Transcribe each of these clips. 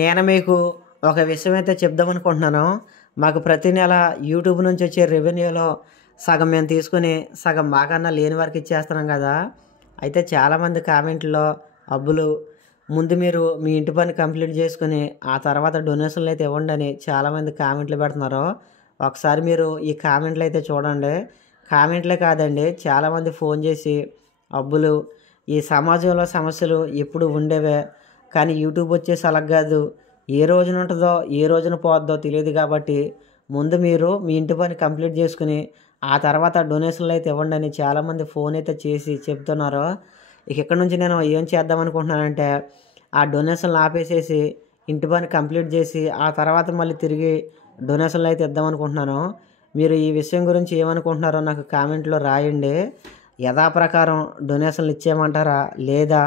నేను మీకు ఒక విషయం అయితే చెప్దామనుకుంటున్నాను. మాకు ప్రతి నెల యూట్యూబ్ నుంచి వచ్చే రెవెన్యూలో సగం మేము తీసుకొని సగం మాకన్నా లేని వారికి ఇచ్చేస్తున్నాం కదా. అయితే చాలామంది కామెంట్లో అబ్బులు ముందు మీరు మీ ఇంటి పని కంప్లీట్ చేసుకుని ఆ తర్వాత డొనేషన్లు అయితే ఇవ్వండి అని చాలామంది కామెంట్లు పెడుతున్నారు. ఒకసారి మీరు ఈ కామెంట్లు అయితే చూడండి. కామెంట్లే కాదండి, చాలామంది ఫోన్ చేసి అబ్బులు ఈ సమాజంలో సమస్యలు ఎప్పుడు ఉండేవే, కానీ యూట్యూబ్ వచ్చేసి అలా కాదు, ఏ రోజున ఉంటుందో ఏ రోజున పోద్దో తెలియదు కాబట్టి ముందు మీరు మీ ఇంటి పని కంప్లీట్ చేసుకుని ఆ తర్వాత డొనేషన్లు అయితే ఇవ్వండి అని చాలామంది ఫోన్ అయితే చేసి చెప్తున్నారు. ఇక ఇక్కడ నుంచి నేను ఏం చేద్దాం అనుకుంటున్నానంటే ఆ డొనేషన్లు ఆపేసేసి ఇంటి పని కంప్లీట్ చేసి ఆ తర్వాత మళ్ళీ తిరిగి డొనేషన్లు అయితే ఇద్దాం అనుకుంటున్నాను. మీరు ఈ విషయం గురించి ఏమనుకుంటున్నారో నాకు కామెంట్లో రాయండి. యథాప్రకారం డొనేషన్లు ఇచ్చేయమంటారా లేదా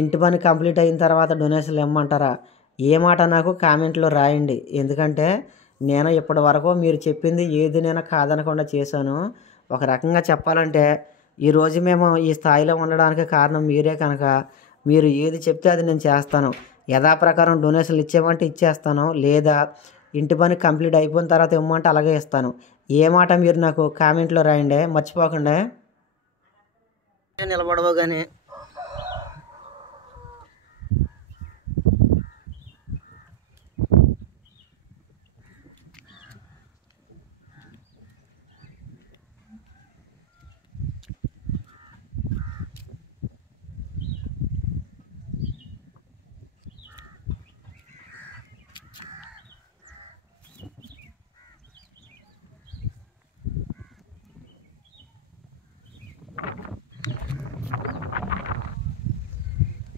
ఇంటి పని కంప్లీట్ అయిన తర్వాత డొనేషన్లు ఇవ్వమంటారా? ఏ మాట నాకు కామెంట్లో రాయండి. ఎందుకంటే నేను ఇప్పటి వరకు మీరు చెప్పింది ఏది నేను కాదనకుండా చేశాను. ఒక రకంగా చెప్పాలంటే ఈరోజు మేము ఈ స్థాయిలో ఉండడానికి కారణం మీరే కనుక మీరు ఏది చెప్తే అది నేను చేస్తాను. యథాప్రకారం డొనేషన్లు ఇచ్చేయమంటే ఇచ్చేస్తాను, లేదా ఇంటి పని కంప్లీట్ అయిపోయిన తర్వాత ఇవ్వమంటే అలాగే ఇస్తాను. ఏ మాట మీరు నాకు కామెంట్లో రాయండి, మర్చిపోకండి. నిలబడవు కానీ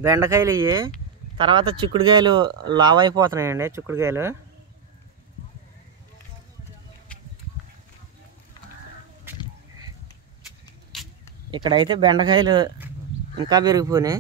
బెండకాయలు ఇవి, తర్వాత చిక్కుడుకాయలు లావ్ అయిపోతున్నాయండి. చిక్కుడుకాయలు ఇక్కడైతే బెండకాయలు ఇంకా పెరిగిపోయినాయి.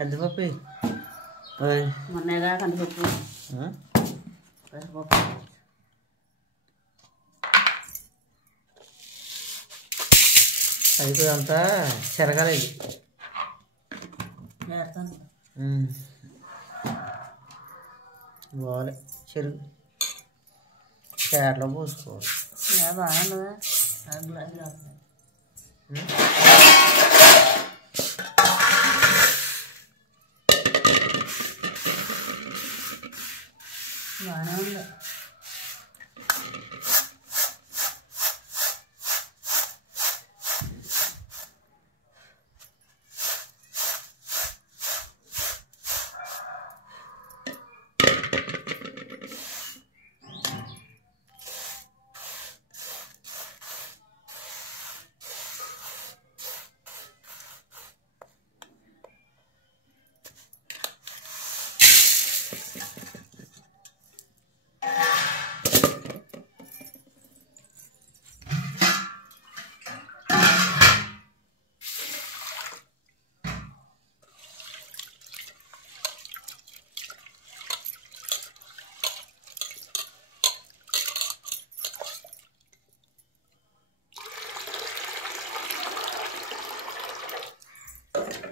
కందిపప్పు మొన్నగా కందిపప్పు పెసరపప్పు అయిపోయిందంతా చెరగలేదు బాగాలే చెరుగు కేరళ పోసుకోవాలి బాగా బాగానే ఉంది.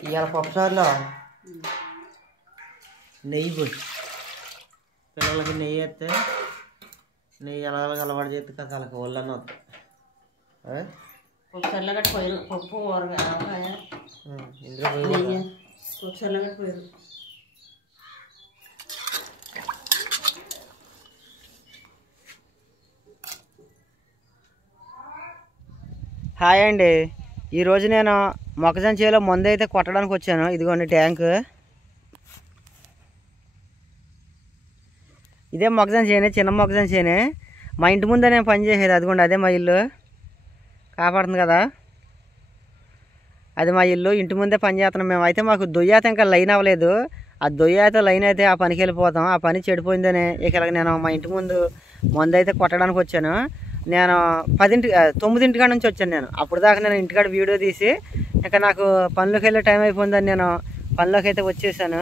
ఇవాళ పప్పుసారులో నెయ్యి పొడి పిల్లలకి నెయ్యి వేస్తే నెయ్యి ఎలాగ అలవాటు చేస్తే కదా వాళ్ళకి ఒళ్ళని వస్తుంది పప్పు చల్లగట్టు పోయారు పప్పు ఊరగాయ ఇందులో పప్పు చల్లగట్టు పోయారు. హాయ్ అండి, ఈరోజు నేను మొక్కజొన్న చేలో మందు అయితే కొట్టడానికి వచ్చాను. ఇదిగోండి ట్యాంక్, ఇదే మొక్కజొన్న చేనే, చిన్న మొక్కజొన్న చేనే. మా ఇంటి ముందే నేను పని చేసేది. అదిగోండి అదే మా ఇల్లు, కాపాడుతుంది కదా అది మా ఇల్లు. ఇంటి ముందే పని చేస్తున్నాం మేము. అయితే మాకు దొయ్యాత ఇంకా లైన్ అవ్వలేదు. ఆ దొయ్యాత లైన్ అయితే ఆ పనికి వెళ్ళిపోతాం. ఆ పని చెడిపోయిందని ఇక నేను మా ఇంటి ముందు మందు అయితే కొట్టడానికి వచ్చాను. నేను 9 కాడ నుంచి వచ్చాను. నేను అప్పుడు దాకా నేను ఇంటికాడ వీడియో తీసి ఇంకా నాకు పనిలోకి వెళ్ళే టైం అయిపోయిందని నేను పనిలోకి అయితే వచ్చేసాను.